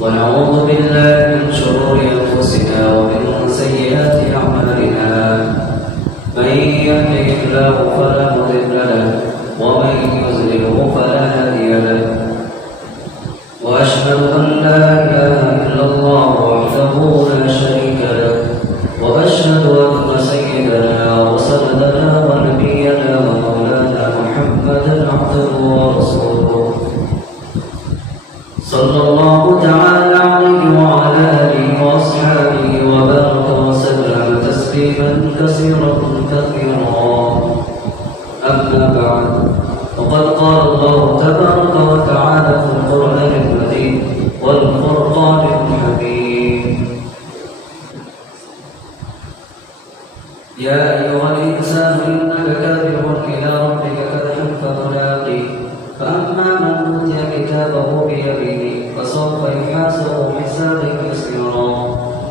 ونعوذ بالله من شرور أنفسنا ومن سيئات أعمالنا من يهده الله فلا مضل له ومن يضلله فلا هادي له وأشهد أن لا إله إلا الله وحده لا شريك له وأشهد أن سيدنا وسندنا ونبينا ومولانا محمدا عبده ورسوله صلى الله تعالى عليه وعلى آله وأصحابه وبارك وسلم تسليما كثيرا كثيرا. أما بعد وقد قال الله تبارك وتعالى في القرآن المجيد والفرقان الحميد: يا أيها الإنسان إنك كادح إلى ربك كدحا فملاقيه فأما من أوتي كتابه بيمينه فسوف يحاسب حسابا يسيرا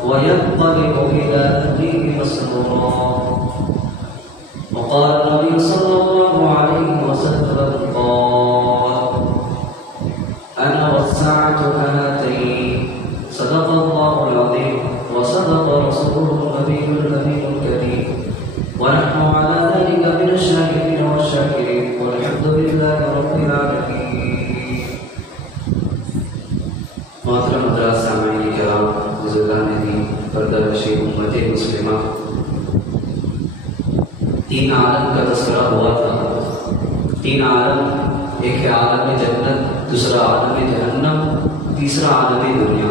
وينقلب إلى أهله مسرورا. وقال النبي صلى الله عليه وسلم قال: أنا والساعة كهاتين. صدق الله العظيم وصدق رسوله النبي الأمين الكريم ونحن على ذلك من الشاهدين والشاكرين والحمد لله رب العالمين. محترم حضرات سامعین کرام، بزرگان دین، پردہ نشین امت مسلمہ، تین عالم کا تذکرہ ہوا تھا. تین عالم، ایک ہے عالم جنت، دوسرا عالم جہنم، تیسرا عالم دنیا.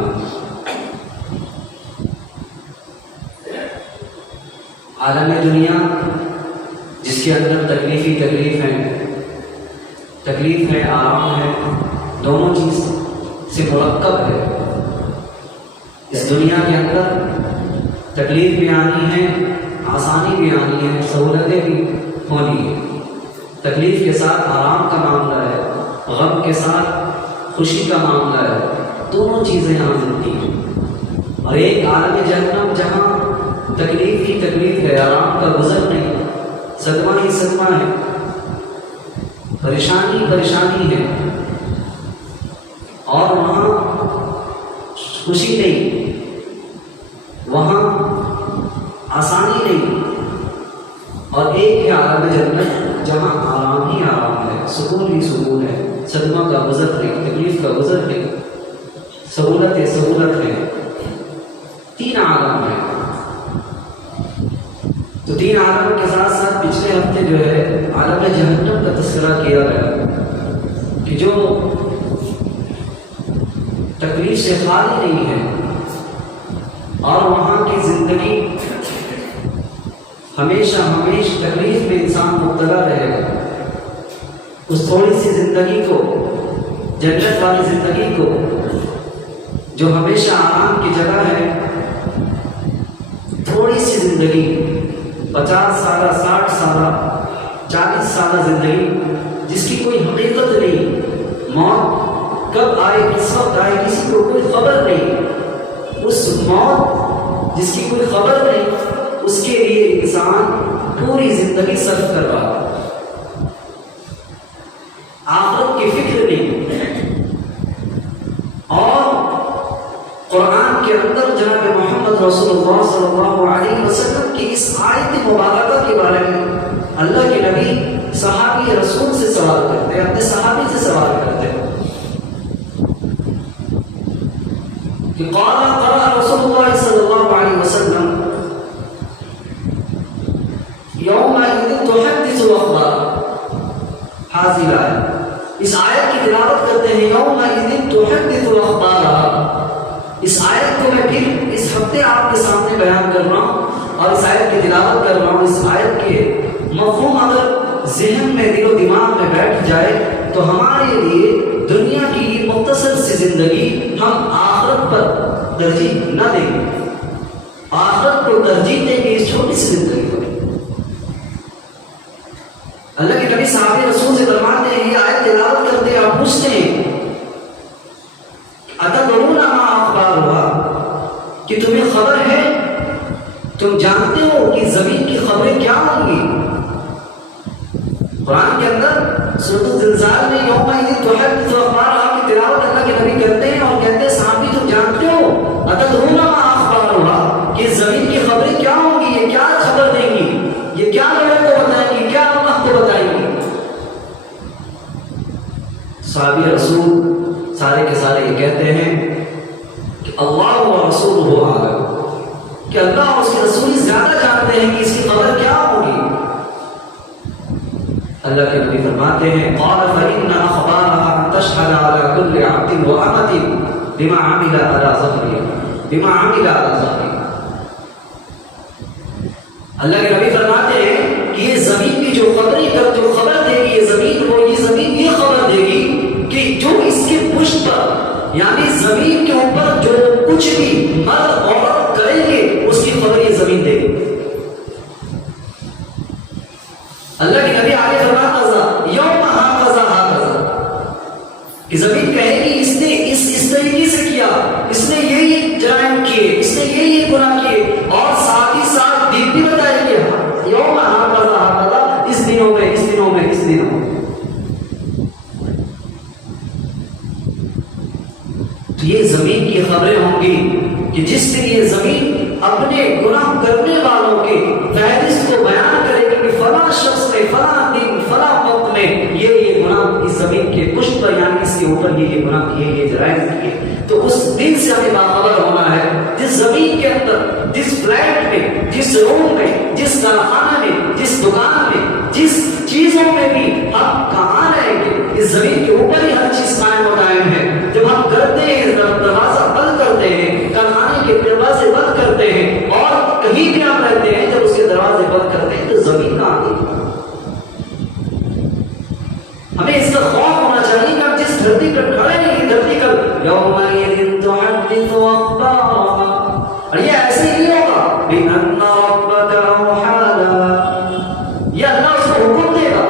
عالم دنیا جس کے اندر تکلیف ہی تکلیف ہے، آرام ہے، دونوں چیز سے مرکب ہے. اس دنیا کے اندر تکلیف بھی آنی ہے، آسانی بھی آنی ہے، سہولتیں بھی ہونی ہے. تکلیف کے ساتھ آرام کا معاملہ ہے، غم کے ساتھ خوشی کا معاملہ ہے. دونوں چیزیں یہاں ملتی ہیں. اور ایک عالم جہنم جہاں تکلیف ہی تکلیف ہے، آرام کا گزر نہیں، صدمہ ہی صدمہ ہے، پریشانی پریشانی ہے، اور وہاں خوشی نہیں، وہاں آسانی نہیں. اور ایک ہے عالم جنت جہاں آرام ہی آرام ہے، سکون ہی سکون ہے، صدمہ کا گزر نہیں، تکلیف کا گزر نہیں، سہولت ہے. تین عالم ہیں. تو تین عالم کے ساتھ ساتھ پچھلے ہفتے جو ہے عالم جہنم کا تذکرہ کیا گیا کہ جو تکلیف سے خالی نہیں ہے اور وہاں کی زندگی ہمیشہ تکلیف میں انسان مبتلا رہے گا. اس تھوڑی سی زندگی کو، جنت والی زندگی کو جو ہمیشہ آرام کی جگہ ہے، تھوڑی سی زندگی 50 سالہ، 60 سالہ، 40 سالہ زندگی جس کی کوئی حقیقت نہیں، موت کب آئے، کس وقت آئے، کسی کو کوئی خبر نہیں. اس موت جس کی کوئی خبر نہیں، اس کے لیے انسان پوری زندگی صرف کر رہا ہے. آخرت کی فکر نہیں. اور قرآن کے اندر جناب محمد رسول اللہ صلی اللہ علیہ وسلم کی اس آیت مبارکہ کے بارے میں اللہ کے نبی صحابی رسول سے سوال کرتے ہیں، اپنے صحابی سے سوال کرتے ہیں کہ قال رسول اللہ صلی اللہ علیہ وسلم یومئذ تحدث اخبارا. حاضر آئے اس آیت کی تلاوت کرتے ہیں، یومئذ تحدث اخبارا. اس آیت کو میں پھر اس ہفتے آپ کے سامنے بیان کر رہا ہوں اور اس آیت کی تلاوت کر رہا ہوں. اس آیت کے مفہوم اگر ذہن میں، دل و دماغ میں بیٹھ جائے تو ہمارے لیے دنیا کی مختصر سی زندگی ہم آخرت پر ترجیح نہ دیں گے، آخرت کو ترجیح دیں گے اس چھوٹی سی زندگی کو. اللہ کے نبی صحابی رسول سے فرماتے ہیں، یہ آیت تلاوت کرتے ہیں، آپ پوچھتے ہیں اتدرون ما اخبارها، کہ تمہیں خبر ہے، تم جانتے ہو کہ زمین کی خبریں کیا ہوں گی. قرآن کے اندر سورۃ الزلزال میں یومئذ تحدث اخبارها کی تلاوت اللہ کے نبی کرتے ہیں اور کہتے ہیں صحابی تم اتدرون ما اخبارها، کہ زمین کی خبریں کیا ہوں گی، یہ کیا خبر دیں گی، یہ کیا لوگوں کو بتائیں گی، کیا اللہ کو بتائیں گی؟ صحابی رسول سارے کے سارے یہ کہتے ہیں کہ اللہ و رسولہ اعلم، کہ اللہ اور اس کے رسول زیادہ جانتے ہیں کہ اس کی خبر کیا ہوگی۔ اللہ کے نبی فرماتے ہیں قال فإن أخبارها أن تشهد على كل عبد وأمة بما عمل على ظهره، بما عمل على ظهره۔ اللہ کے نبی فرماتے ہیں کہ یہ زمین کی جو خبر دے گی، یہ زمین یہ خبر دے گی کہ جو اس کے پشت پر، یعنی زمین کے اوپر جو کچھ بھی مرد عورت کریں گے اس کی خبر یہ زمین دے گی۔ اللہ کے نبی آگے فرماتا تھا یوم ہاکذا ہاکذا، کہ زمین کہے گی اس نے اس طریقے سے کیا، اس نے یہی جرائم کیے، اس نے یہی گناہ کیے، اور ساتھ ہی ساتھ دن بھی بتائیں گے یوم ہاکذا ہاکذا، اس دنوں میں اس دنوں میں اس دنوں میں۔ تو یہ زمین کی خبریں ہوں گی کہ جس دن یہ زمین اپنے گناہ کرنے والوں کے فہرست کو بیان کرے گی کہ فلاں شخص نے فلاں دن فلاں وقت میں یہ گناہ اس زمین کے پشت پر، یعنی اس کے اوپر یہ گناہ کیے، یہ جرائم کیے۔ تو اس دن سے ہمیں باخبر ہونا ہے، جس زمین کے اندر، جس فلیٹ میں، جس روم میں، جس کارخانے میں، جس دکان میں، جس چیزوں میں بھی ہم کہاں رہیں گے، اس زمین کے اوپر ہی ہر چیز قائم و دائم ہے۔ جب ہم کرتے ہیں دروازہ بند کرتے ہیں، کارخانے کے دروازے بند کرتے ہیں، اور کہیں بھی ہم رہتے ہیں، جب اس کے دروازے بند کرتے ہیں تو زمین کہاں گئی؟ ہمیں اس کا خوف ہونا چاہیے کہ ہم جس دھرتی پر کھڑے ہیں، یہ دھرتی کا یومئذ تحدث اخبارها، اور یہ ایسے ہی ہوگا بأن ربك أوحى لها، یہ اللہ اس کو حکم دے گا،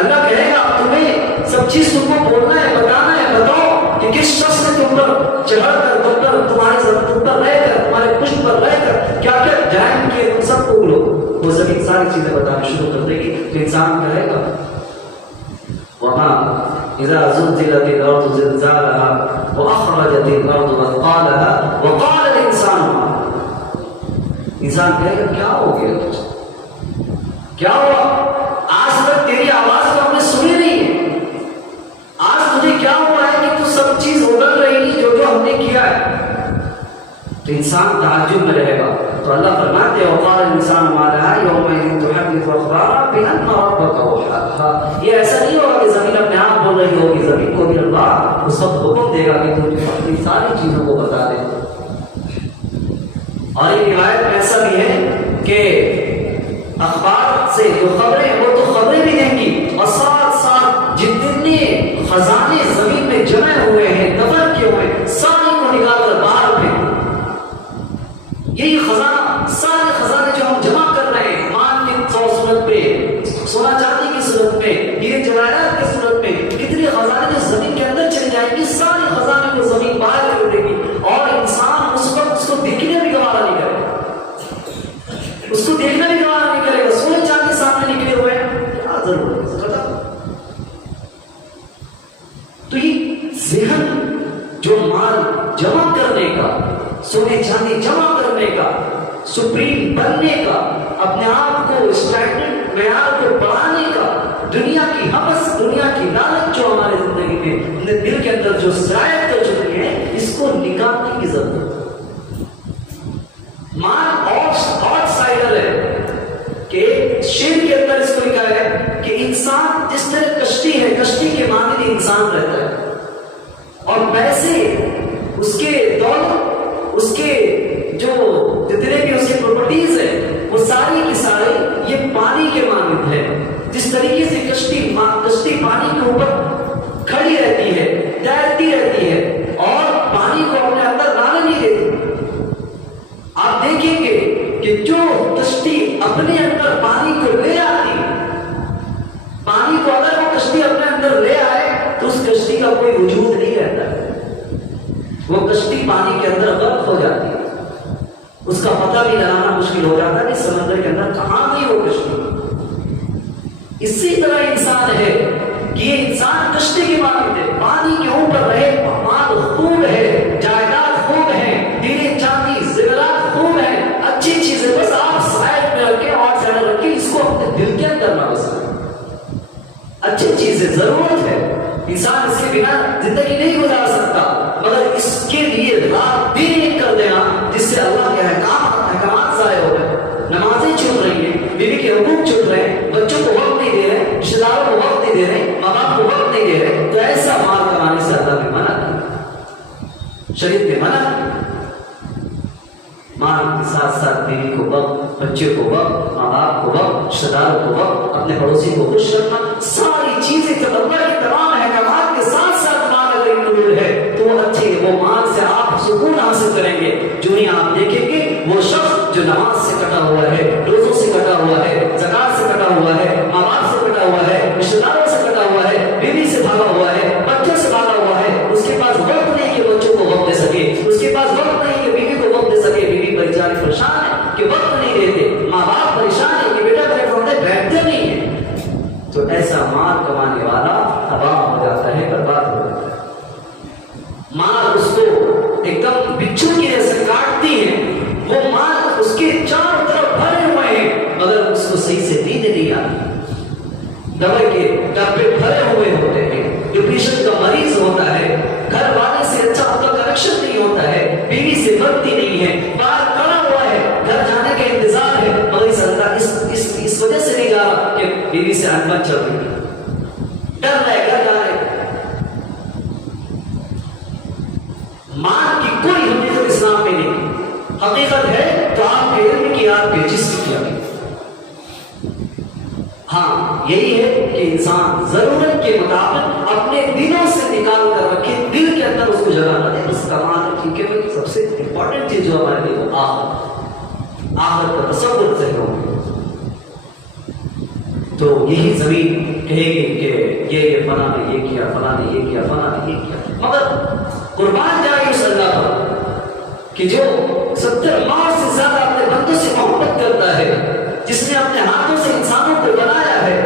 اللہ کہے گا تمہیں سب چیز تم کو بولنا ہے، بتانا ہے، بتاؤ کہ کس شخص نے تم پر چڑھ کر، تم پر تم پر رہ کر، تمہارے پشت پر رہ کر کیا کیا جرائم کیے، تم سب کو بولو۔ وہ زمین ساری چیزیں بتانا شروع کر دے گی، تو انسان کہے گا وما اذا زلزلت الارض زلزالها واخرجت الارض مثقالها وقال الانسان ما، انسان کہے گا کیا ہو گیا، کیا ہوا، آج تک تیری آواز تو ہم نے سنی نہیں ہے، آج تجھے کیا ہوا ہے کہ تو سب چیز اگل رہی جو ہم نے کیا ہے؟ تو انسان تعجب میں رہے گا۔ تو اللہ فرماتے ہیں وقال الانسان ما لها يومئذ تحدث اخبارها بان ربك اوحى لها، یہ ایسا نہیں ہوگا کہ زمین اپنے آپ بول رہی ہوگی، زمین کو بھی اللہ اس وقت حکم دے گا کہ تم اپنی ساری چیزوں کو بتا دے۔ اور یہ روایت میں ایسا بھی ہے کہ اخبار سے جو خبریں، وہ تو خبریں بھی دیں گی، اور ساتھ ساتھ جتنے خزانے زمین میں جمع ہوئے ہیں، دفن کیے ہوئے، سارے کو نکال کر باہر پھینک، یہی خزانہ، سارے خزانے جو ہم جمع کر رہے ہیں، مان کی صورت پہ، سونا چاندی کی صورت میں، ہیرے جواہرات کی صورت میں، کتنے خزانے جو زمین کے اندر چلے جائیں گے، سارے خزانے کو زمین باہر کر دے گی، اور انسان اس وقت اس کو دیکھنے بھی گوارا نہیں کرے گا، اس کو دیکھنا بھی گوارا نہیں کرے گا، سونے چاندی سامنے نکلے ہوئے ہیں، کیا ضرورت ہے؟ تو یہ ذہن جو مال جمع کرنے کا، سونے چاندی جمع کرنے کا، سپریم بننے کا، اپنے آپ کو اسٹینڈرڈ معیار کو بڑھانے کا، دنیا کی حوث، دنیا کی لالچ جو ہمارے زندگی میں دل کے اندر جو سرایت کر چکی ہے، اس کو نکالنے کی ضرورت ہے۔ مان آؤٹ سائڈر ہے کہ شیر کے اندر اس کو لکھا ہے کہ انسان جس طرح کشتی ہے، کشتی کے مانند انسان رہتا ہے، اور پیسے، اس کے دولت، اس کے جو جتنے بھی اس کے پراپرٹیز ہیں، وہ ساری کی ساری یہ پانی کے مانند ہے۔ جس طریقے سے کشتی پانی کے اوپر کھڑی رہتی ہے، تیرتی رہتی ہے، اور پانی کو اپنے اندر لانے نہیں دیتی۔ آپ دیکھیں گے کہ جو کشتی اپنے اندر پانی کو لے آتی، پانی کو اگر وہ کشتی اپنے اندر لے آئے تو اس کشتی کا کوئی وجود نہیں رہتا ہے، وہ کشتی پانی کے اندر غرق ہو جاتی ہے، اس کا پتہ بھی لگانا مشکل ہو جاتا ہے کہ سمندر کے اندر کہاں گئی وہ کشتی۔ اسی طرح انسان ہے کہ یہ انسان کشتی کی مانند ہے، پانی کے اوپر رہے، مال خوب ہے، جائیداد خوب زندگی نہیں گزار سکتا، مگر اس کے لیے رات دن ایک کر دینا جس سے اللہ کے احکامات ضائع ہو گئے، نمازیں چھوٹ رہی ہیں، بیوی کے حقوق چھوٹ رہے ہیں، بچوں کو وقت نہیں دے رہے، رشتے داروں کو وقت نہیں دے رہے، ماں باپ کو وقت نہیں دے رہے، تو ایسا مال کمانے سے اللہ نے منع کیا، شریعت نے منع کیا۔ مال کے ساتھ ساتھ بیوی کو وقت، بچے کو وقت، ماں باپ کو وقت، رشتے داروں کو وقت، اپنے پڑوسی کو خوش رکھنا، ساری چیزیں جب اللہ کے تمام احکامات کے ساتھ ساتھ مال اگر انکلوڈ ہے تو وہ اچھے، وہ مال سے آپ سکون حاصل کریں گے۔ جو ہی آپ دیکھیں گے وہ شخص جو نماز سے کٹا ہوا ہے، روزوں سے کٹا ہوا ہے، زکات سے کٹا ہوا ہے، ماں باپ سے کٹا ہوا ہے، رشتے داروں سے کٹا ہوا ہے، بیوی سے بھاگا ہوا ہے، بچوں سے بھاگا ہوا ہے، اس کے پاس وقت نہیں کہ بچوں کو وقت دے سکے، اس کے پاس وقت نہیں کہ بیوی کو وقت دے سکے، بیوی بیچاری پریشان ہے کہ وقت نہیں دیتے، ماں باپ پریشان ہے کہ بیٹا میرے فوٹے بیٹھتے نہیں ہیں، تو ایسا مال کمانے والا تباہ ہو جاتا ہے، برباد ہو جاتا ہے۔ مال اس کو ایک دم بچھو کی جیسے کاٹتی ہے، وہ مال اس کے چاروں طرف بھرے ہوئے ہیں مگر اس کو صحیح سے نیند نہیں آتی، دوائی کے ڈبے بھرے ہوئے ہوتے ہیں، ڈپریشن کا مریض ہوتا ہے، گھر والے سے اچھا ان کا کنیکشن نہیں ہوتا ہے، بیوی سے بنتی نہیں ہے، باہر کھڑا ہوا ہے، گھر جانے کا انتظار ہے مگر اس وجہ سے نہیں جا رہا کہ بیوی سے انبن چل رہی ہے، ڈر رہے گھر جانے۔ مال کی کوئی حقیقت اسلام میں نہیں، حقیقت ہے تو آپ کے علم کی، آپ کے جسم کی حقیقت۔ ہاں یہی ہے کہ انسان ضرورت کے مطابق اپنے دلوں سے نکال کر رکھے، دل کے اندر اس کو جگہ نہ دے، بس کمال ہے، کیونکہ سب سے امپورٹنٹ چیز جو ہمارے لیے وہ آخرت کا تصور ذہنوں میں، تو یہی زمین کہے گی کہ یہ فلاں نے یہ کیا، فلاں نے یہ کیا، فلاں نے یہ کیا، مگر قربان جائے اس اللہ پر کہ جو 70 ماہ سے زیادہ اپنے بندوں سے محبت کرتا ہے، جس نے اپنے ہاتھوں سے انسانوں کو بنایا ہے،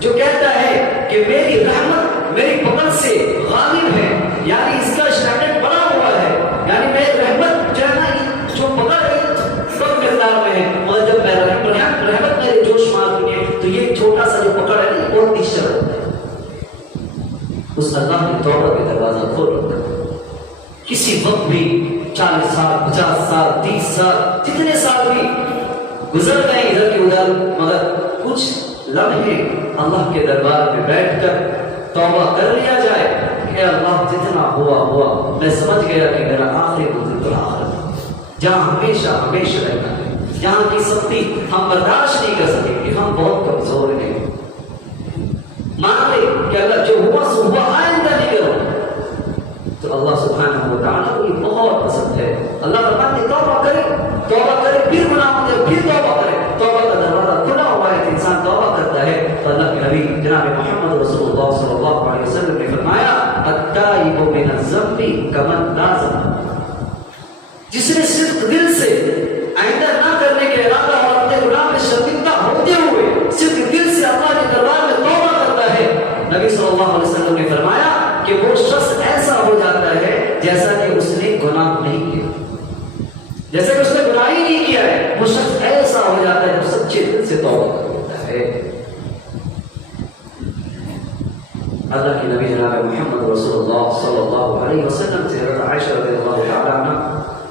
جو کہتا ہے کہ میری رحمت میری پکڑ سے غالب ہے، یعنی اس کا اسٹینڈرڈ بڑا ہوا ہے، یعنی میری رحمت جو ہے نا، جو پکڑ ہے کم مقدار میں ہے، اور جب میں رحمت میرے جوش ماروں گے تو یہ چھوٹا سا جو پکڑ ہے نا بہت نیچے رہتا ہے۔ اس اللہ نے توبہ کے دروازہ کھول رکھا، کسی وقت بھی 40 سال 50 سال 30 سال جتنے سال بھی گزر گئے ادھر کے ادھر، مگر کچھ لمحے اللہ کے دربار میں بیٹھ کر توبہ کر لیا جائے کہ اللہ جتنا ہوا میں سمجھ گیا کہ میرا آخری منزل تو آخرت ہے، جہاں ہمیشہ ہمیشہ رہنا ہے، جہاں کی سختی ہم برداشت نہیں کر سکیں کہ ہم بہت کمزور ہیں، مان لے کہ اللہ جو ہوا سو ہوا، آئندہ نہیں کرو، تو اللہ سبحانہ و تعالیٰ کو یہ بہت پسند ہے۔ اللہ فرماتے ہیں توبہ کرے پھر گناہ دے، پھر توبہ کرے، توبہ کا دروازہ کھلا ہوا ہے کہ انسان توبہ کرتا ہے، تو اللہ کے نبی جناب محمد رسول اللہ صلی اللہ علیہ وسلم نے فرمایا التائب من الذنب کمن لا ذنب، جس نے صرف دل سے آئندہ نہ کرنے کے ارادہ اور اپنے گناہ میں شرمندہ ہوتے ہوئے صرف دل سے اللہ کے دربار میں توبہ کرتا ہے، نبی صلی اللہ علیہ وسلم نے فرمایا کہ وہ شخص ایسا ہو جاتا ہے جیسا کہ اس نے گناہ نہیں کیا، جیسا کہ اس نے گناہ ہی نہیں کیا ہے، وہ شخص ایسا ہو جاتا ہے جو سچے دل سے توبہ کرتا ہے۔ اللہ کی نبی جناب محمد رسول اللہ صلی اللہ علیہ وسلم سے حضرت عائشہ رضی اللہ تعالیٰ عنہ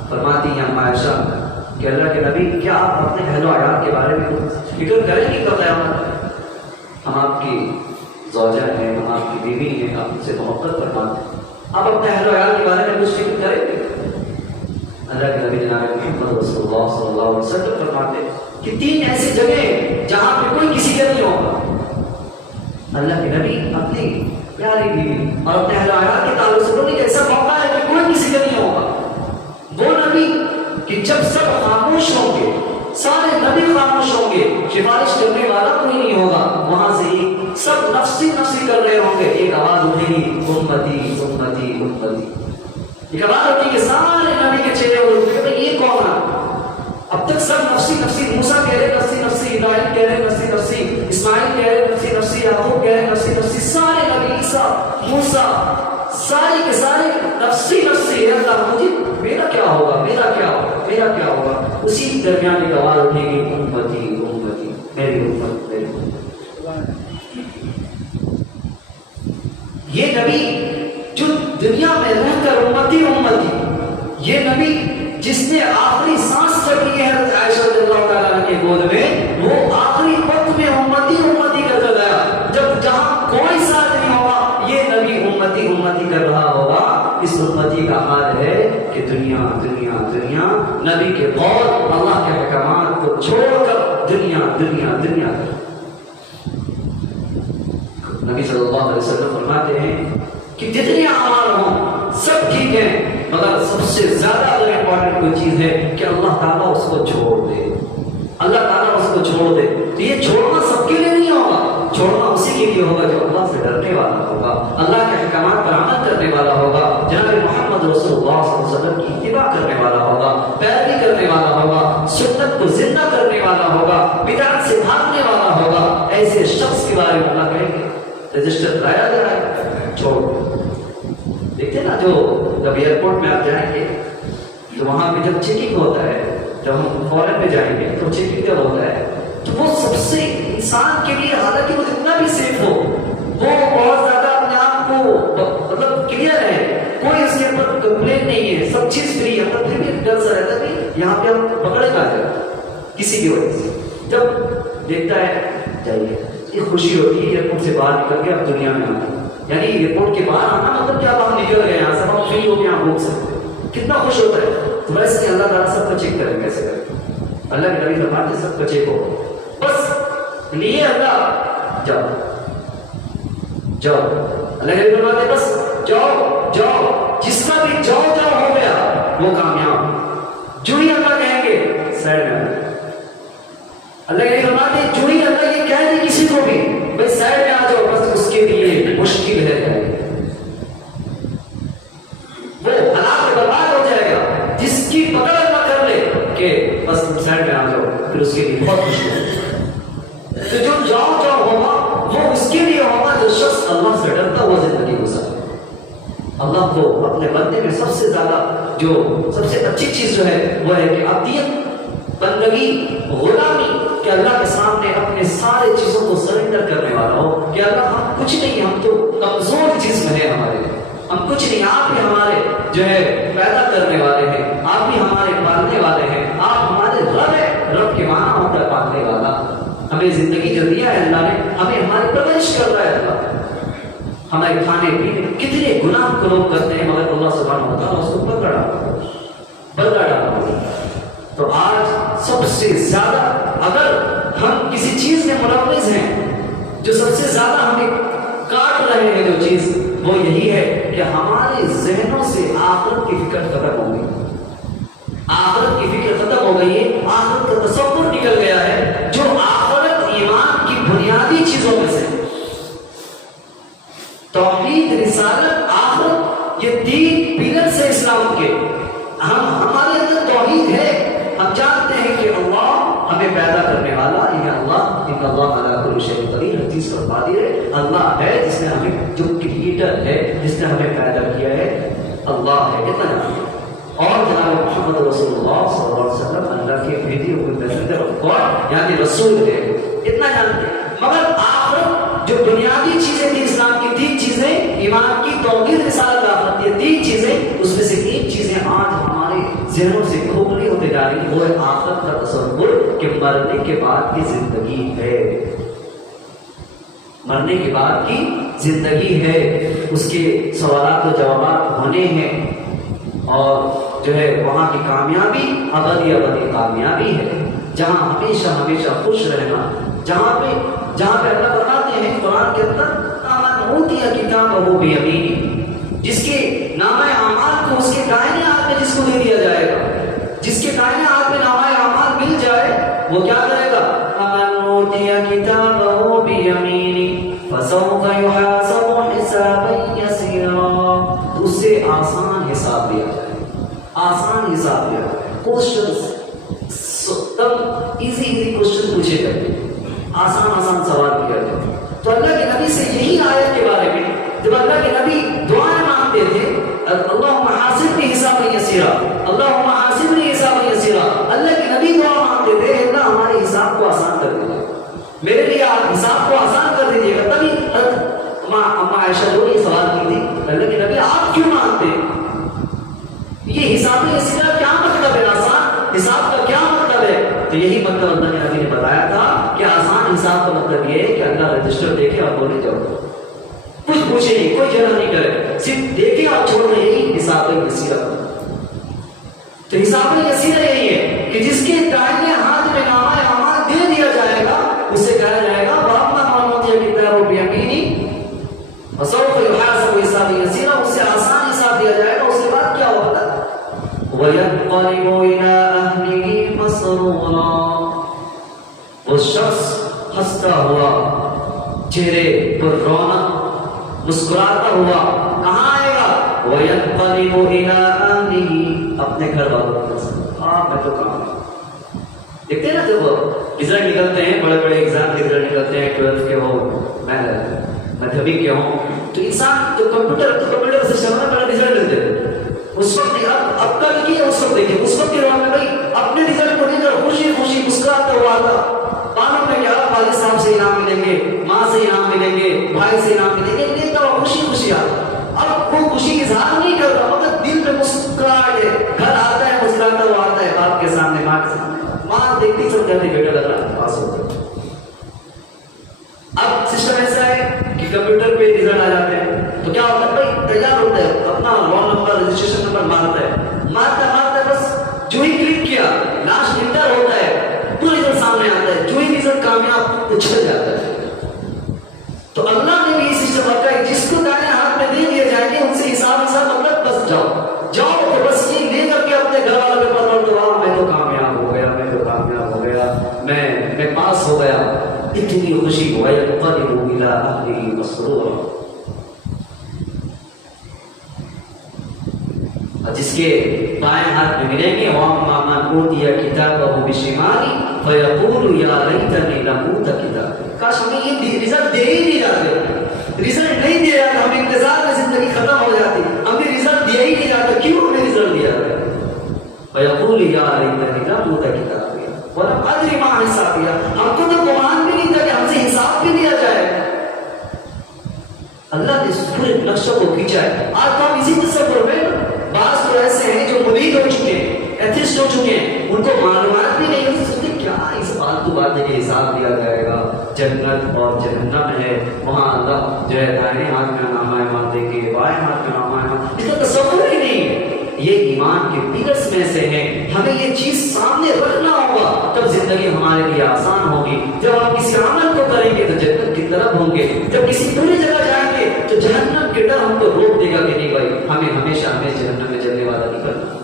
فرماتی ہیں اما عائشہ کہ اللہ کے نبی کیا آپ اپنے اہل و عیال کے بارے میں فکر کریں گے کہ قیامت ہم آپ کی زوجہ ہیں، ہم آپ کی بیوی ہیں، آپ ان سے محبت فرماتے ہیں، آپ اپنے اہل و عیال کے بارے میں کچھ فکر کریں گے؟ اللہ کے نبی جناب محمد رسول اللہ صلی اللہ علیہ وسلم فرماتے ہیں کہ 3 ایسی جگہ ہیں جہاں پہ کوئی کسی کا نہیں ہوگا۔ اللہ کے نبی اپنی پیاری بیوی اور اپنے اہل و عیال کے تعلق سے ایک ایسا موقع ہے کہ کوئی کسی کا نہیں ہوگا، وہ نبی کہ جب سب خاموش ہوں گے، سارے نبی خاموش ہوں گے، سفارش کرنے والا کوئی نہیں ہوگا، وہاں سے سب نفسی نفسی کر رہے ہوں گے، ایک آواز اٹھے گی امتی امتی امتی، ایک آواز اٹھی کہ سارے نبی کے چہرے اٹھے کہ یہ کون ہے؟ اب تک سب نفسی نفسی، موسیٰ کہہ رہے نفسی نفسی، ابراہیم کہہ رہے نفسی نفسی، اسماعیل کہہ رہے نفسی نفسی، یعقوب کہہ رہے نفسی نفسی، سارے نبی عیسیٰ موسیٰ سارے کے سارے نفسی نفسی، اللہ مجھے میرا کیا ہوگا، میرا کیا ہوگا، میرا کیا ہوگا؟ اسی درمیان ایک آواز اٹھے گی امتی امتی، میری امت میری امت۔ یہ نبی یہ نبی جس نے آخری سانس چڑھی ہے حضرت عائشہ رضی اللہ تعالیٰ عنہ کے گود میں، وہ آخری وقت میں امتی امتی کرتا گیا. جب جہاں کوئی ساتھ نہیں ہوگا یہ نبی امتی امتی کر رہا ہوگا. اس امتی کا حال ہے کہ دنیا دنیا دنیا، نبی کے قول اللہ کے احکامات کو چھوڑ کر دنیا دنیا دنیا کر. نبی صلی اللہ علیہ وسلم فرماتے ہیں کہ جتنے اعمال ہوں سب ٹھیک ہیں، مگر سب سے زیادہ اگر امپورٹنٹ کوئی چیز ہے کہ اللہ تعالیٰ اس کو چھوڑ دے. اللہ تعالیٰ اس کو چھوڑ دے. تو یہ چھوڑنا سب کے لیے نہیں ہوگا، چھوڑنا اسی کے لیے ہوگا جو اللہ سے ڈرنے والا ہوگا، اللہ کے احکامات پر عمل کرنے والا ہوگا، جناب محمد رسول اللہ صلی اللہ علیہ وسلم کی اتباع کرنے والا ہوگا، پیروی کرنے والا ہوگا، سنت کو زندہ کرنے والا ہوگا، بدعت سے بھاگنے والا ہوگا. ایسے شخص کے بارے میں اللہ کہیں گے رجسٹر کرایا جائے چھوڑ. دیکھتے نا جو جب ایئرپورٹ میں آپ جائیں گے تو وہاں پہ جب چیکنگ ہوتا ہے، جب ہم فورن پہ جائیں گے تو چیکنگ جب ہوتا ہے تو وہ سب سے انسان کے لیے، حالانکہ وہ جتنا بھی سیف ہو، وہ بہت زیادہ اپنے آپ کو مطلب کلیئر ہے، کوئی اس کے اوپر کمپلین نہیں ہے، سب چیز فری ہے، پھر بھی ڈر سا رہتا ہے یہاں پہ ہم پکڑے نہ جائے کسی کی وجہ سے. جب دیکھتا ہے جائیے یہ خوشی ہوتی ہے ایئرپورٹ سے باہر نکل کے اب دنیا میں آنا. یعنی ایئرپورٹ کے باہر آنا مطلب کیا باہر نکل گئے یہاں سے، ہم فری ہو کے یہاں گھوم سکتے ہیں. کتنا خوش ہوتا ہے. تو ویسے اللہ تعالیٰ سب کو چیک کریں کیسے کریں. اللہ کے نبی فرماتے سب کو چیک ہو، بس لیے اللہ جاؤ جاؤ. اللہ کے نبی فرماتے بس جاؤ جاؤ، جس کا بھی جاؤ جاؤ ہو گیا وہ کامیاب. جو ہی اللہ کہیں گے سائڈ میں. اللہ کے فرماتے جو ہی اللہ یہ کہہ دے کسی کو بھی بھائی سائڈ میں آ جاؤ، بس اس کے لیے مشکل ہے، وہ ہلاک برباد ہو جائے گا. جس کی پکڑ اللہ کر لے کہ بس تم سائڈ میں آ جاؤ، پھر اس کے لیے بہت مشکل ہے. تو جو جاؤ جاؤ ہوگا وہ اس کے لیے ہوگا جو شخص اللہ سے ڈرتا وہ زندگی گزارے. اللہ کو اپنے بندے میں سب سے زیادہ جو سب سے اچھی چیز جو ہے وہ ہے کہ عبدیت، بندگی، غلامی، کہ اللہ کے سامنے اپنے سارے چیزوں کو سرنڈر کرنے والا ہو کہ اللہ ہم کچھ نہیں، ہم تو کمزور جسم ہے ہمارے، ہم کچھ نہیں، آپ ہی ہمارے جو ہے پیدا کرنے والے ہیں، آپ ہی ہمارے پالنے والے ہیں، آپ ہمارے رب ہے. رب کے معنی ہوتا ہے پالنے والا. ہمیں زندگی جو دیا ہے اللہ نے، ہمیں ہماری پرورش کر رہا ہے اللہ. ہمارے کھانے پینے کتنے گناہ کو لوگ کرتے ہیں مگر اللہ سبحانہ و تعالیٰ اس کو بدلا ڈالا. تو آج سب سے زیادہ اگر ہم کسی چیز میں ملوث ہیں، جو سب سے زیادہ ہمیں کاٹ رہے ہیں جو چیز، وہ یہی ہے کہ ہمارے ذہنوں سے آخرت کی فکر ختم ہو گئی. آخرت کی فکر ختم ہو گئی ہے، آخرت کا تصور نکل گیا ہے، جو آخرت ایمان کی بنیادی چیزوں میں سے توحید، رسالت، آخرت، یہ 3 پلرز ہیں اسلام کے. ہمارے اندر توحید ہے، ہم جانتے ہیں کہ اللہ ہمیں پیدا کرنے والا ہے. اللہ ان اللہ علی کل شیء قدیر، حدیث پر قادر ہے. اللہ ہے جس نے ہمیں، جو کریٹر ہے، جس نے ہمیں پیدا کیا ہے، اللہ ہے. اتنا جانتے ہیں. اور جناب محمد رسول اللہ صلی اللہ علیہ وسلم اللہ کے بھیجے ہوئے پیغمبر اور یعنی رسول ہے، اتنا جانتے ہیں. مگر آخرت جو بنیادی چیزیں تھیں اسلام کی، 3 چیزیں، ایمان کی، توحید، رسالت، آخرت، یہ 3 چیزیں، اس میں سے 1 چیزیں آج ہمارے ذہنوں سے کھوکھلی ہوتے جا رہی ہیں. وہ ہے آخرت کا تصور کہ مرنے کے بعد کی زندگی ہے. مرنے کے بعد کی زندگی ہے، اس کے سوالات و جوابات ہونے ہیں، اور جو ہے وہاں کی کامیابی ابدی کامیابی ہے، جہاں ہمیشہ ہمیشہ خوش رہنا. جہاں پہ اللہ بتاتے ہیں قرآن کے اندر آمن اوتی کتابہ بیمینہ، جس کے نامہ اعمال کو اس کے دائیں ہاتھ میں جس کو دے دیا جائے گا، جس کے دائیں ہاتھ میں نامہ اعمال مل جائے وہ کیا کرے گا؟ آمن اوتی کتابہ بیمینہ فسوف یحاسب حسابا یسیرا. اس سے آسان حساب لیا جائے، آسان حساب لیا جائے. کوشچنز تب ایزی کوشچن پوچھے جاتے ہیں، آسان سوال کیا جائے. تو اللہ کے نبی سے یہی آیت کے بارے میں جب اللہ کے نبی دعائیں مانگتے تھے، اللہم حاسبنی حسابا یسیرا، اللہم حاسبنی حسابا یسیرا، اللہ کے نبی دعا مانگتے تھے اللہ ہمارے حساب کو آسان کر دیجیے، میرے لیے آپ حساب کو آسان کر دیجیے گا. تبھی اما عائشہ نے یہ سوال کی تھی اللہ کے نبی آپ کیوں مانگتے؟ یہ حساب سیدھا کیا مطلب ہے؟ آسان حساب کا کیا مطلب ہے؟ تو یہی مطلب اللہ نے ابھی نے بتایا تھا کہ آسان حساب کا مطلب یہ ہے کہ اللہ رجسٹر دیکھے اور بولے جاؤ، کچھ پوچھے نہیں، کوئی جگہ نہیں کرے، صرف دیکھے اور چھوڑ دے، یہی حساب یسیرہ۔ تو حساب یسیرہ یہی ہے کہ جس کے دائیں ہاتھ میں نامہ اعمال دے دیا جائے گا، اسے کہا جائے گا وَأَمَّا مَنْ أُوتِيَ كِتَابَهُ بِيَمِينِهِ فَسَوْفَ يُحَاسَبُ حِسَابًا يَسِيرًا، اس سے آسان حساب دیا جائے گا۔ اس کے بعد کیا ہوگا؟ وَيَنْقَلِبُ إِلَىٰ أَهْلِهِ مَسْرُورًا، وہ شخص ہنستا ہوا، چہرے پر رونق، مسکراتا ہوا کہاں آئے گا؟ وَيَنْقَلِبُ إِلَىٰ أَهْلِهِ، اپنے گھر والوں کے ساتھ۔ ہاں میں تو کہاں دیکھتے ہیں نا، جب رزلٹ نکلتے ہیں، بڑے بڑے ایگزام کے رزلٹ نکلتے ہیں، 12 کے ہو، میتھمیٹک کے ہوں، تو انسان جو کمپیوٹر سسٹم میں پہلے رزلٹ ملتے ہیں، اس وقت اب کل کی اس وقت دیکھیں، اس وقت کے دور میں بھائی اپنے رزلٹ کو لے کر خوشی خوشی مسکراتا ہوا تھا، قانون میں کیا والد صاحب سے انعام ملیں گے، ماں سے انعام ملیں گے، بھائی سے انعام ملیں گے، لیتا ہوا خوشی خوشی آتا۔ اب وہ خوشی اظہار نہیں کر رہا، مگر دل میں مسکراہٹ ہے، گھر آتا ہے مسکراتا ہوا آتا ہے، باپ کے سامنے، ماں کے سامنے، ماں دیکھتی سب کہتے بیٹا لگ رہا پاس ہو گیا۔ اب سسٹم ایسا ہے کہ کمپیوٹر پہ رزلٹ آ جاتے ہیں، تو کیا ہوتا ہے بھائی تیار ہوتا ہے، اپنا رول نمبر رجسٹریشن نمبر مارتا ہے، بس جو ہی کلک کیا لاسٹ انٹر ہوتا ہے تو رزلٹ سامنے آتا ہے، جو ہی رزلٹ کامیاب اچھل جاتا ہے۔ تو اللہ نے بھی یہ سسٹم رکھا ہے، جس کو دائیں ہاتھ میں دے دیا جائے گے ان سے حساب مطلب بس جاؤ تو بس یہ لے کر کے اپنے گھر والوں کے پاس تو میں تو کامیاب ہو گیا، میں تو کامیاب ہو گیا، میں پاس ہو گیا، اتنی خوشی ہوا۔ يَنْقَلِبُ إِلَىٰ أَهْلِهِ مَسْرُورًا، جس کے بائیں ہاتھ میں ملیں گے وَأَمَّا مَنْ أُوتِيَ كِتَابَهُ بِشِمَالِهِ فَيَقُولُ يَا لَيْتَنِي لَمْ أُوتَ کِتَابِیَهْ، کاش ہمیں یہ رزلٹ دے ہی نہیں جاتے، رزلٹ نہیں دیا جاتا، ہم انتظار میں زندگی ختم ہو جاتی، ہمیں رزلٹ دیا ہی نہیں جاتا، کیوں ہمیں رزلٹ دیا جاتا ہے؟ فَيَقُولُ يَا لَيْتَنِي لَمْ أُوتَ کِتَابِیَهْ وَلَمْ أَدْرِ مَا حِسَابِیَهْ، ہم کو تو گمان بھی نہیں تھا کہ ہم سے حساب بھی لیا جائے۔ اللہ نے اس پورے نقشہ کو کھینچا ہے۔ آج تو ہم اسی تصور میں، بعض تو ایسے ہیں جو مرید ہو چکے ہیں، ایتھسٹ ہو چکے ہیں، ان کو معلومات بھی نہیں ہوتی، سوچتے کیا اس فالتو بات ہے کہ حساب دیا جائے گا، جنت اور جہنم ہے، وہاں اللہ جو ہے دائیں ہاتھ میں نامہ اعمال دے کے بائیں ہاتھ میں نامہ اعمال، اس کا تصور ہی نہیں ہے۔ یہ ایمان کے پلرز میں سے ہے، ہمیں یہ چیز سامنے رکھنا ہوگا، تب زندگی ہمارے لیے آسان ہوگی۔ جب ہم کسی عمل کو کریں گے تو جنت کی طرف ہوں گے، جب کسی بری جگہ جائیں گے تو جہنم کے ڈر ہم کو روک دے گا کہ نہیں بھائی ہمیں ہمیشہ جہنم میں جلنے والا نہیں کرنا۔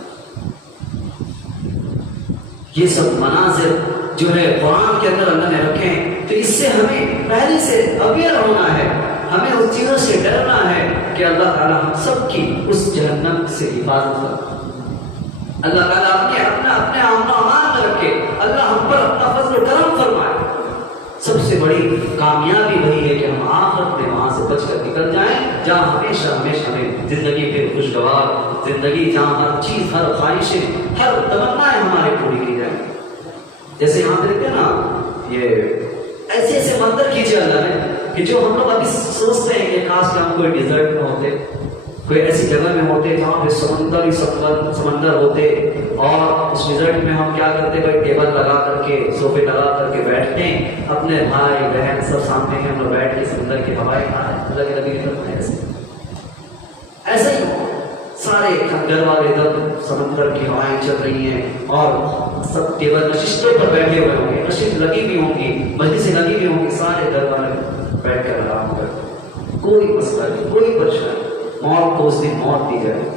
یہ سب مناظر جو ہے قرآن کے اندر اللہ نے رکھے ہیں، تو اس سے ہمیں پہلے سے اویئر ہونا ہے، ہمیں اس چیزوں سے ڈرنا ہے کہ اللہ تعالیٰ ہم سب کی اس جہنم سے حفاظت کرے، اللہ تعالیٰ اپنے آمن و امان میں رکھے، اللہ ہم پر اپنا فضل و کرم فرمائے۔ سب سے بڑی کامیابی وہی ہے کہ ہم آخرت میں وہاں سے بچ کر نکل جائیں جہاں ہمیشہ ہمیں زندگی پھر خوشگوار زندگی، جہاں ہر چیز، ہر خواہشیں، ہر تمنائیں ہمارے پوری کی جائیں۔ جیسے یہاں دیکھتے ہیں نا، یہ ایسے ایسے منظر کیجیے اللہ نے کہ جو ہم لوگ ابھی سوچتے ہیں کہ کاش کہ ہم کوئی ڈیزرٹ میں ہوتے، کوئی ایسی جگہ میں ہوتے جہاں پہ سمندر ہی سمندر ہوتے، اور اس ڈیزرٹ میں ہم کیا کرتے، کوئی ٹیبل لگا کر کے، صوفے لگا کر کے بیٹھتے ہیں، اپنے بھائی بہن سب سامنے ہیں، ہم لوگ بیٹھ کے سمندر کی ہوائیں کھائیں، اللہ کے نبی نے ایسے ہی سارے گھر والے ادھر سمندر کی ہوائیں چل رہی ہیں اور سب ٹیبل نشستوں پر بیٹھے ہوئے ہوں گے، نشست لگی بھی ہوں گی، مجلسیں لگی بھی ہوں گی، سارے گھر والے بیٹھ کر آرام کرتے، کوئی مسئلہ نہیں، کوئی پریشانی، موت کو اس دن موت دی جائے،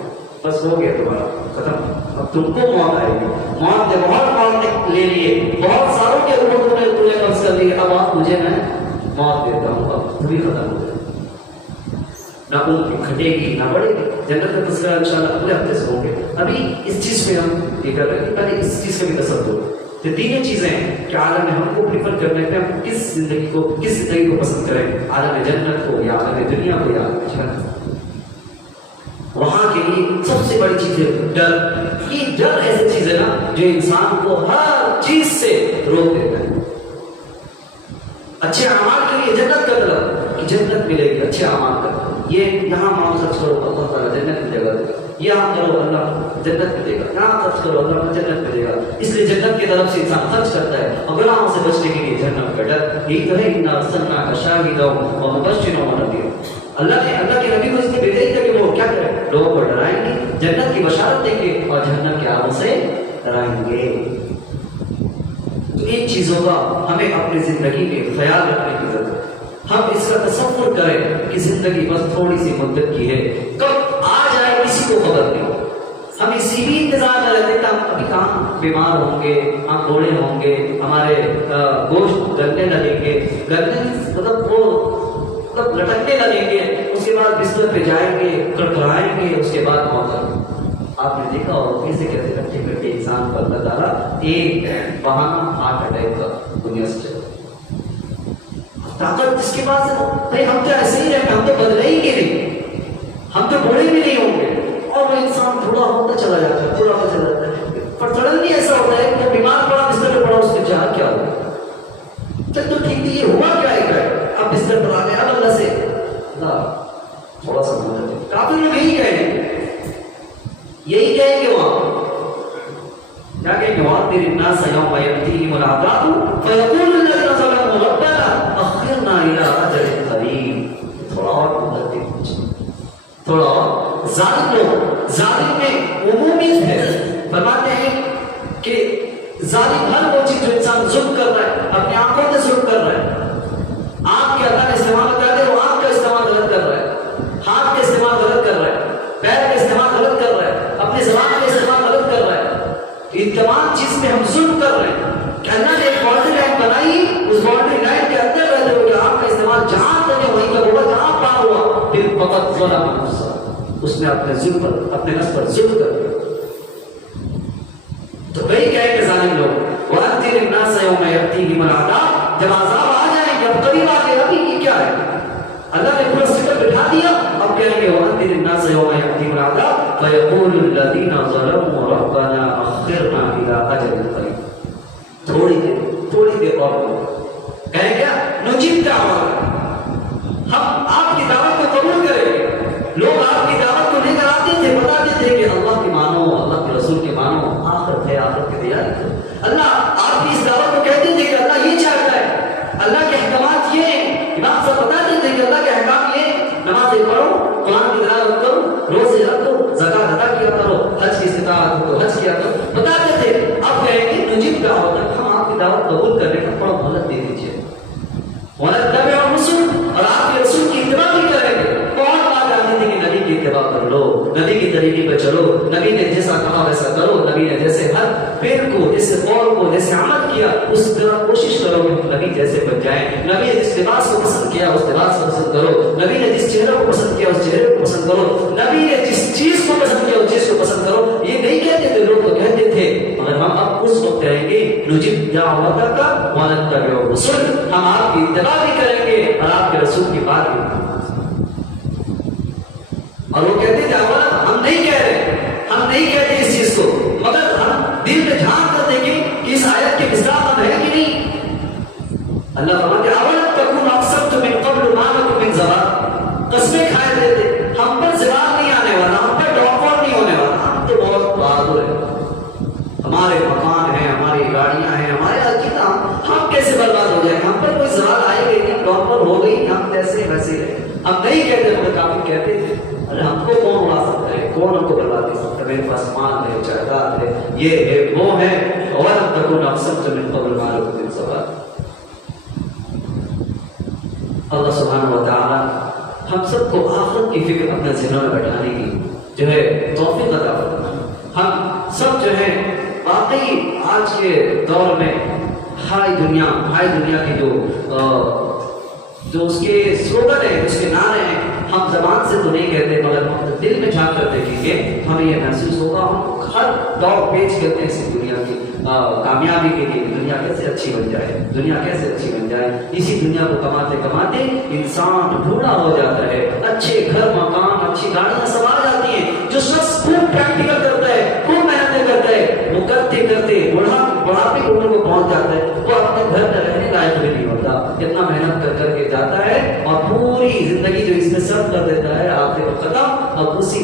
بس ہو گیا تمہارا ختم، اب تم کو موت آئے گی، موت نے بہت موت لے لیے، بہت ساروں کے اوپر تم نے قبض کر لیے، اب آپ مجھے میں موت دیتا ہوں، اب تم بھی ختم ہو جائے، نہ ان گھٹے گی نہ بڑھے گی۔ جنت کا تذکرہ انشاءاللہ اگلے ہفتے سے ہوں گے، ابھی اس چیز پہ ہم یہ کر رہے ہیں، پہلے اس چیز کا بھی تصور، یہ تینوں چیزیں ہیں کہ عالم ہم کو پریفر کرنے پہ ہم کس زندگی کو پسند کریں، عالم جنت کو یا عالم دنیا کو یا عالم جہنم۔ وہاں کے لیے سب سے بڑی چیز ہے ڈر۔ یہ ڈر ایسی چیز ہے نا جو انسان کو ہر چیز سے روک دیتا ہے۔ اچھے اعمال کے لیے جنت کا طلب کہ جنت ملے گی، اچھے اعمال کا، یہ یہاں معاملہ چھوڑو اللہ تعالیٰ جنت کی جگہ دے، یہاں کرو اللہ جنت ملے گا، یہاں خرچ کرو اللہ میں جنت ملے گا. اس لیے جنت کی طرف سے انسان خرچ کرتا ہے اور گناہوں سے بچنے کے لیے جہنم کا ڈر. یہی تو ہے انا ارسلناک شاہدا و مبشرا و نذیرا. اللہ کے نبی کو اس کی بھیجا تھا کہ وہ کیا کریں، لوگوں کو ڈرائیں گے، جنت کی بشارت دیں گے اور جہنم کے آگوں سے ڈرائیں گے. تو ان چیزوں کا ہمیں اپنی زندگی میں خیال رکھنے کی ضرورت ہے. ہم اس کا تصور کریں کہ زندگی بس تھوڑی سی مدت کی ہے، کب آ جائے کسی کو خبر نہیں. ہم اسی بھی انتظار میں رہتے کہ ہم ابھی کہاں بیمار ہوں گے، ہم بوڑھے ہوں گے، ہمارے گوشت گلنے لگیں گے، مطلب وہ لٹکنے لگیں گے، اس کے بعد بستر پہ جائیں گے، کڑکڑائیں گے، اس کے بعد موت. آپ نے دیکھا اور کیسے کہتے رکھتے کرتے انسان کو اللہ تعالیٰ ایک بہانہ ہارٹ اٹیک کا دنیا سے چلا. طاقت جس کے پاس ہے بھائی ہم تو ایسے ہی رہتے، ہم تو بدلے ہی نہیں، ہم تو بوڑھے بھی نہیں ہوں گے. اور وہ انسان تھوڑا ہوتا چلا جاتا ہے، تھوڑا ہوتا چلا جاتا ہے، پر سڈنلی ایسا ہوتا ہے کہ وہ بیمار پڑا، بستر پہ پڑا، اس کے جہاں کیا ہوا چل تو ٹھیک نہیں، یہ ہوا کیا ہے، اب بستر پر آ گئے، اب اللہ سے تھوڑا سا مدد ہے. کافی لوگ یہی کہیں گے وہاں کیا کہیں گے، وَأَنذِرِ النَّاسَ يَوْمَ يَأْتِيهِمُ الْعَذَابُ فَيَقُولُ الَّذِينَ ظَلَمُوا رَبَّنَا أَخِّرْنَا إِلَىٰ أَجَلٍ قَرِيبٍ. تھوڑا اور مدد دے، تھوڑا اور. ظالم میں عمومیت ہے. فرماتے ہیں کہ ظالم ہر وہ چیز جو انسان ظلم کر رہا ہے، اپنی آنکھوں سے ظلم کر رہا ہے. آنکھ کے اللہ نے استعمال کر دے، وہ آنکھ کا استعمال غلط کر رہا ہے، ہاتھ کا استعمال غلط کر رہا ہے، پیر کا استعمال غلط کر رہا ہے، اپنی زبان کا استعمال غلط کر رہا ہے. ان تمام چیز میں ہم ظلم کر رہے ہیں کہ اللہ نے ایک باؤنڈری لائن بنائی، اس باؤنڈری لائن کے اندر رہتے ہوئے آپ کا استعمال جہاں تک ہے وہیں کا ہوگا، جہاں پار ہوا پھر فقط ظلم نفسہ، اس نے اپنے ظلم پر، اپنے نفس پر ظلم کر دیا. تو وہی کہے کہ ظالم لوگ وَأَنذِرِ النَّاسَ يَوْمَ يَأْتِيهِمُ الْعَذَابُ، جب عذاب آ جائے گا، اب قریب آ گیا، ابھی یہ کیا ہے، اللہ نے پورا سٹر بٹھا دیا. اب کہیں گے وَأَنذِرِ النَّاسَ يَوْمَ يَأْتِيهِمُ الْعَذَابُ فَيَقُولُ الَّذِينَ ظَلَمُوا رَبَّنَا أَخِّرْنَا إِلَىٰ أَجَلٍ قَرِيبٍ. تھوڑی دیر اور کہیں کیا نجیب دعوت، ہم آپ کی دعوت کو قبول کریں گے. لوگ آپ کی دعوت کو لے کر آتے تھے، بتاتے تھے کہ اللہ کی مانو، اللہ کے رسول کے مانو، آخرت ہے، آخرت کی تیاری کرو. اللہ آپ کی اس دعوت کو کہتے تھے کہ اللہ یہ چاہتا ہے، اللہ کے احکامات یہ ہیں. امام صاحب بتاتے تھے کہ اللہ کے احکام یہ ہیں، نمازیں پڑھو، قرآن کی تلاوت کرو، روزے رکھو، زکات ادا کیا کرو، حج کی استطاعت ہو تو حج کیا کرو، بتاتے تھے. اب کہیں گے نجیب دعوت تک ہم آپ کی دعوت قبول کرنے کا تھوڑا مہلت دے دیجیے. ونتبع الرسل، اور آپ کے رسول کی اتباع بھی کریں گے. کون بات آتی تھی کہ نبی کی اتباع کر لو، نبی کے طریقے پہ چلو، نبی نے جیسا کہا ویسا کرو، نبی نے جیسے ہر پیر کو، جیسے قول کو، جیسے عمل کیا اس طرح کوشش کرو کہ نبی جیسے بن جائیں. نبی نے جس لباس کو پسند کیا اس لباس کو پسند کرو، نبی نے جس چہرے کو پسند کیا اس چہرے کو پسند کرو، نبی نے جس چیز کو پسند کیا اس چیز کو پسند کرو. یہ نہیں کہتے تھے لوگ، تو کہتے تھے، مگر ہم اب اس وقت کہیں گے نجیب دعوتک ونتبع الرسل، ہم آپ کی اتباع بھی کریں گے اور آپ کے رسول کی بات بھی. اور وہ کہتے تھے ہم نہیں کہہ رہے، ہم نہیں کہتے اس چیز کو، مگر ہم دل میں جھانک کر دیکھیں کہ اس آیت کی مصداق ہے کہ نہیں. اللہ فرماتے ہیں اولم تکون اقسمتم من قبل ما لکم من زوال، قسمیں کھائے دیتے ہم پر زوال نہیں آنے والا، ہم پر ڈاؤن فال نہیں ہونے والا، ہم تو بہت بہادر ہیں، ہمارے مکان ہیں، ہماری گاڑیاں ہیں، ہمارے عقیدہ، ہم کیسے برباد ہو جائیں گے، ہم پر کوئی زوال آئے گی نہیں، ڈاؤن فال ہو گئی، ہم کیسے ویسے رہے. ہم نہیں کہتے، مگر کافی کہتے تھے ہم کو کون اڑا سکتا ہے، کون ہم کو برباد کر سکتا ہے، میرے پاس مال ہے، جائیداد ہے، یہ ہے، وہ ہے. اولم تکون اقسمتم من قبل ما لکم من زوال. اللہ سبحانہ و تعالی ہم سب کو آخرت کی فکر اپنے ذہنوں میں بیٹھانے کی جو ہے توفیق عطا فرمائے. ہم سب جو ہے واقعی آج کے دور میں ہائی دنیا کی جو اس کے سلوگن ہے، اس کے نعرے ہیں، ہم زبان سے تو نہیں کہتے، مگر ہم دل میں جھانک کر دیکھیں گے ہمیں یہ محسوس ہوگا. ہم ہر دور پیش کرتے ہیں اس دنیا کی کامیابی کے لیے، دنیا کیسے اچھی بن جائے، دنیا کیسے اچھی بن جائے. اسی دنیا کو کماتے کماتے انسان بوڑھا ہو جاتا ہے، اچھے گھر مکان اچھی گاڑیاں سوار جاتی ہیں. جو شخص خوب پریکٹیکل کرتا ہے، خوب محنتیں کرتا ہے، وہ کرتے کرتے بڑھاپے کی عمر کو پہنچ جاتا ہے، وہ اپنے گھر میں رہنے لائق بھی نہیں ہوتا. اتنا محنت کر کے جاتا ہے اور پوری زندگی جو اس میں سب کر دیتا ہے، آخر ختم. اب اسی